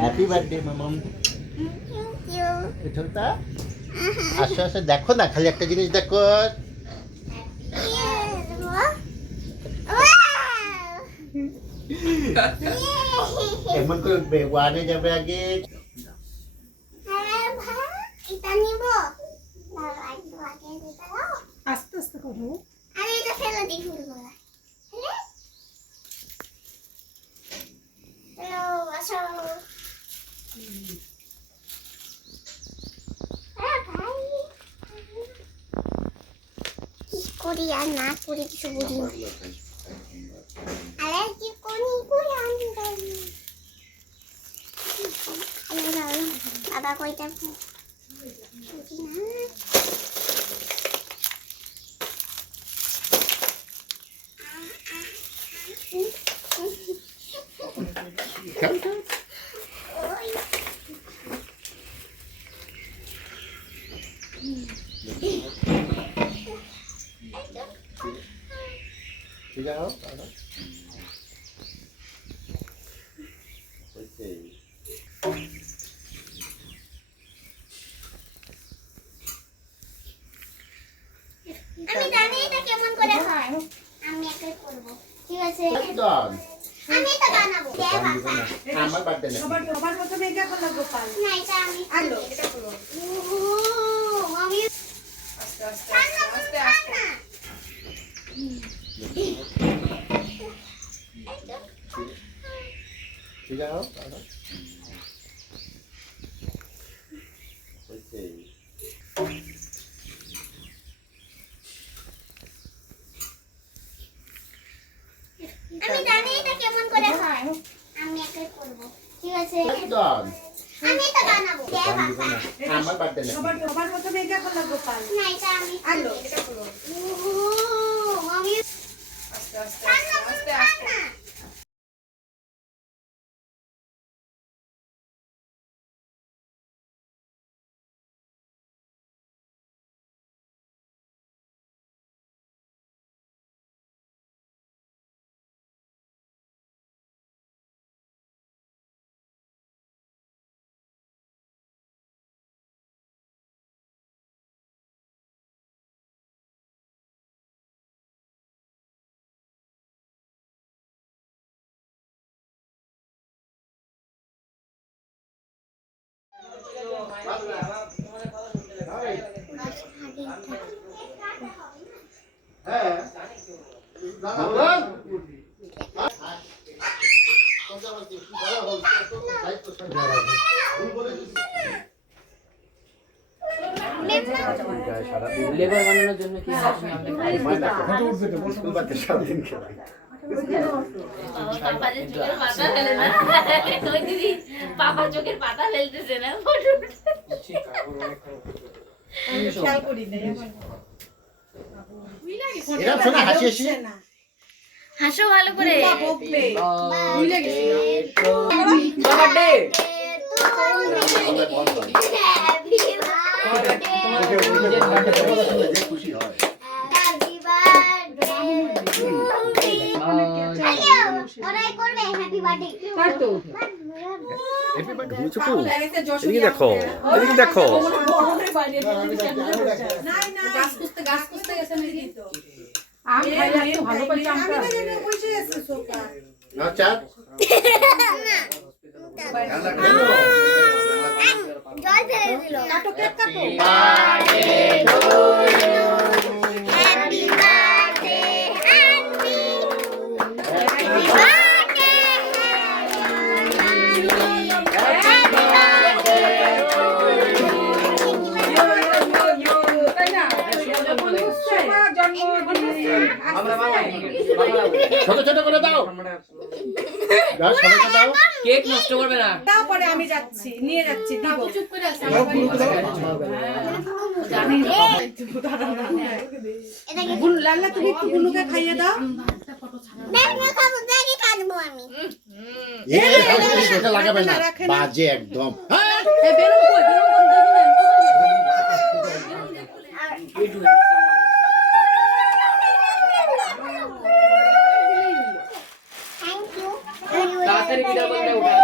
Happy birthday মামাম। ছোটটা আসো আসো, দেখো না খালি একটা জিনিস দেখো। এমন করে ওয়ানে যাবে আগে। আস্তে আস্তে করো। আরে এটা ফেলে দিই ফুলগুলো। হ্যালো আসো। কি করি আর না করি কিছু বুঝি না। আরে কি করি কই আমি জানি। বাবা কইটা বুঝি না। আমি জানি এটা কেমন করে হয়। আমি একাই করব। ঠিক আছে। আমি এটা বানাবো। আমার বার্থডে না। সবার প্রথমে এটা করলো গোপাল। না এটা আমি আলো এটা করব। আমি আস্তে আস্তে আস্তে আস্তে। ঠিক আছে। আমি জানি এটা কেমন করে হয়। আমি একাই করব। ঠিক আছে। আমি এটা বানাবো। আমার বার্থডে না। সবার প্রথমে এটা করলো গোপাল। না এটা আমি আলো এটা করব। আমি আস্তে আস্তে আস্তে আস্তে। লেবার বানানোর জন্য কি সারাদিন খেলা। পাপা চোখের পাতা ফেলতেছে না। এরকম শোনা হাসি হাসি। হাসো ভালো করে। খুশি হয়। ওরাই করবে happy birthday. Happy birthday Chuku. এদিকে দেখো, এদিকে দেখো। গাছ কুছতে গেছে নাকি তো। আম খাইলে একটু ভালো পাইছে আমটা। আমি জানি বসে আছে সোফা। আচ্ছা। জল ফেলে দিল। কাটো কেক কাটো। হ্যাপি বার্থডে হ্যাপি ছোট ছোট করে দাও। দাও ছোট ছোট দাও। কেক নষ্ট করবে না। তারপরে আমি যাচ্ছি নিয়ে যাচ্ছি দিব। চুপ করে আছে। জানি না। বুনু লাল্লা তুমি একটু বুনুকে খাইয়ে দাও। দেখো খাবো দেখি কাটবো আমি। এটা লাগাবে না, বাজে একদম। হ্যাঁ, এ বেলুন কই বেলুন দেখি না থ্যাংক ইউ তাড়াতাড়ি ভিডিও বন্ধ উঠা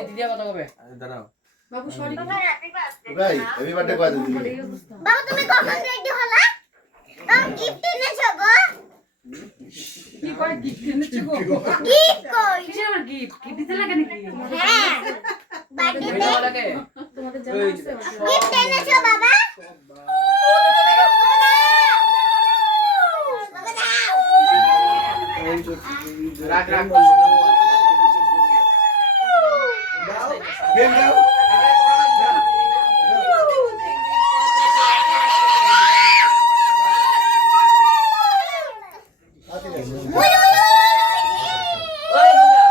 দিদি কথা কবে দাঁড়াও বাবু সরি ভাই হ্যাপি বার্থডে কয় দিন। বাবু তুমি কখন রেডি হলা গিফট এনেছো গো কি কয় গিফট এনেছো গো গিফট কই কিসের আমার গিফট কি দিতে লাগে নাকি হ্যাঁ বার্থডে ভিডিও লাগে তোমাদের জানা আছে গিফট এনেছো বাবা রাখ রাখ ওই বন্ধা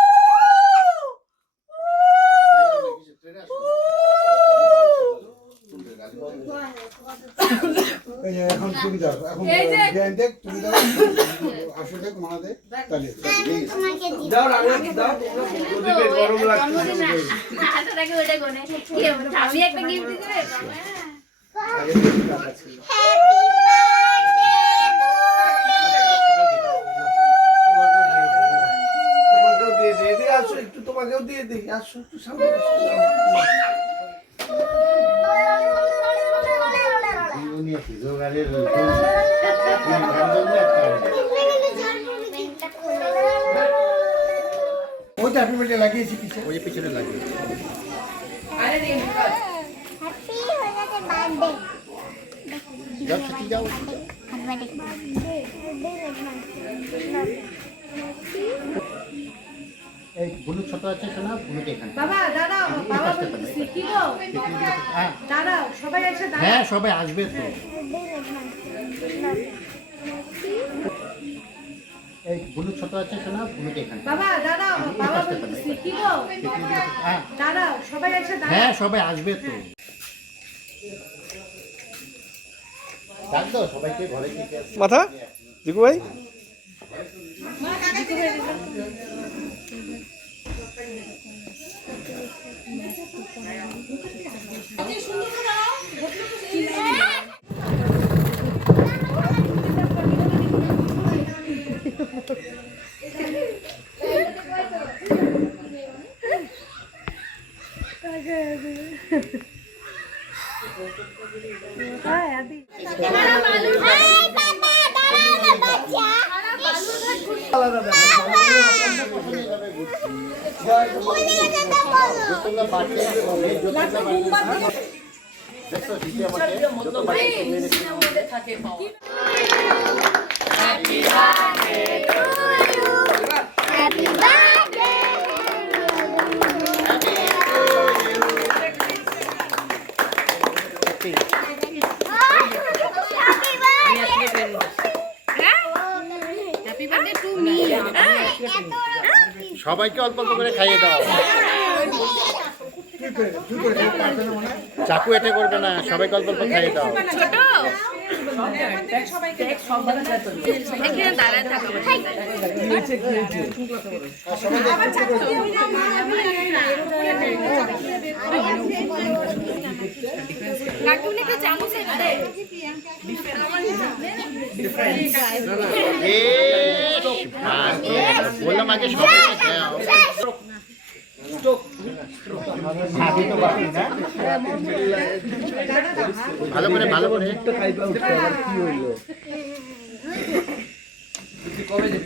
এই যে এখন তুমি দাও, এখন এই যে- জ্ঞান দেখ, তুমি দাও, আসলে মানা দে, তাহলে। তোমাকে দিই দাও রান্না দাও ওদিকে গরম লাগছে হাতটাকে ওটা গোনে কি আমি একটা গিফট দিতে তোমাকেও দিয়ে দিই এদিকে আসো একটু তোমাকেও দিয়ে দিই আসো একটু সামনে আসো উনি আছে জোগাড়ের জন্য একটা ওই তো হ্যাপি বার্থডে লাগিয়েছি পিছে। ওই পিছনে লাগে। হ্যাপি হয়ে গেছে বার্থডে যাও ছুটি যাও। এই বুলু ছোট আছে শোনা, বুলুকে এখানে। বাবা দাঁড়াও বাবা বলতেছি কি গো হ্যাঁ দাঁড়াও সবাই এসে দাঁড়াও হ্যাঁ সবাই আসবে তো। এই বুলু ছোট আছে শোনা, বুলুকে এখানে। বাবা দাঁড়াও বাবা বলতেছি কি গো হ্যাঁ দাঁড়াও সবাই এসে দাঁড়াও হ্যাঁ সবাই আসবে তো। ডাক দাও সবাইকে ঘরে থেকে আসবে। মাথা দিকু ভাই যতগুলো বাচ্চা আছে, যতগুলো বাচ্চা আছে। দেখো, দিদি আমাকে যত বাচ্চা আছে, happy birthday happy birthday to me সবাইকে অল্প অল্প করে খাইয়ে দাও। চাকু এটা করবে না, সবাইকে অল্প অল্প খাইয়ে দাও। ছোট এখানে দাঁড়ায় থাকো কাকুনি একটা চামচ দে বললাম আগে সবাইকে দাও। ভালো করে ভালো করে কবে যাবি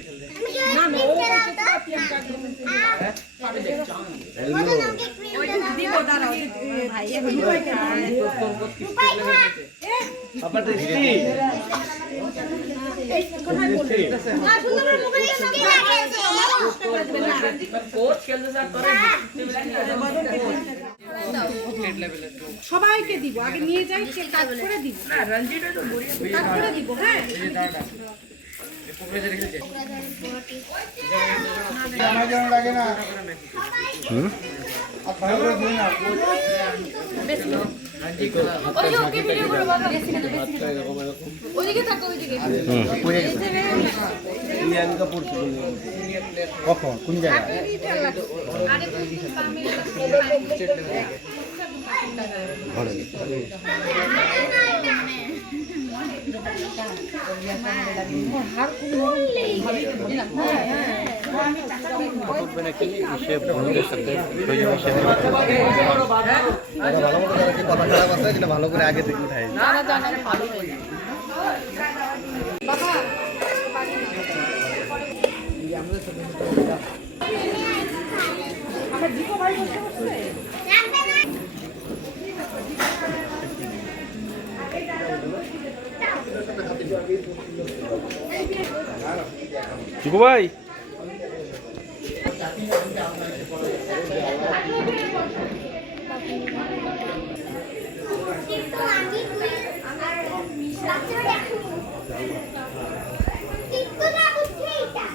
কোচ খেলতে স্যার করে সবাইকে দিব আগে নিয়ে যাই সে কাজ করে দিব না রঞ্জিটা তো বড়িয়া কাজ করে দিব হ্যাঁ পকড়ে রেখেছে আমার যেন লাগে না। ওইদিকে থাকো ওইদিকে প্রিয়াঙ্কা পড়ছে কখন কোন জায়গায় ভালো মতো যারা কি কথা খারাপ আছে সেটা ভালো করে আগে থেকে উঠাই চিকু ভাই কিন্তু আমি আমার বাচ্চারা দেখো কিন্তু না বুঝছে এটা